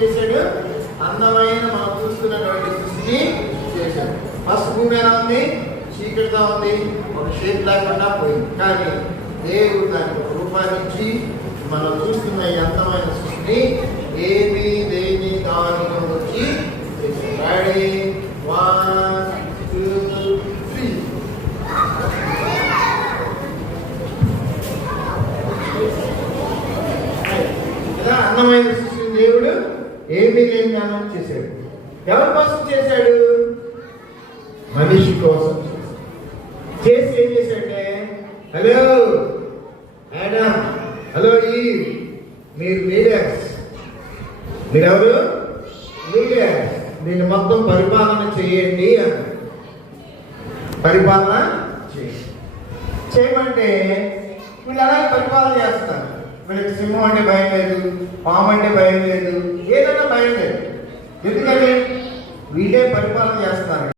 చేశాడు? అందమైన మనం చూస్తున్నటువంటి సృష్టిని చేశాడు. ఫస్ట్ భూమి ఎలా ఉంది? చీకటిగా ఉంది, ఒక షేప్ లేకుండా పోయింది. కానీ దేవుడు దానికి ఒక రూపాన్ని ఇచ్చి మనం చూస్తున్న ఈ అందమైన సృష్టిని ఏమి దేని దానిలో వచ్చి చేశాడు. 1 2 3. అందమైన సృష్టిని దేవుడు ఏమీ లేని దానం చేశాడు. ఎవరి కోసం చేశాడు? మనిషి కోసం చేసి ఏం చేశాడంటే, హలో ఆడమ్, హలో ఈవ్, మీరు లీడర్స్, మీరెవరు? లీడర్స్. దీన్ని మొత్తం పరిపాలన చేయండి అని. పరిపాలన చేయమంటే వీళ్ళు అలాగే పరిపాలన చేస్తారు. వీళ్ళకి సింహం అంటే భయం లేదు, పాము అంటే భయం లేదు, ఏదైనా భయం లేదు. ఎందుకని వీళ్ళే పరిపాలన చేస్తున్నారు.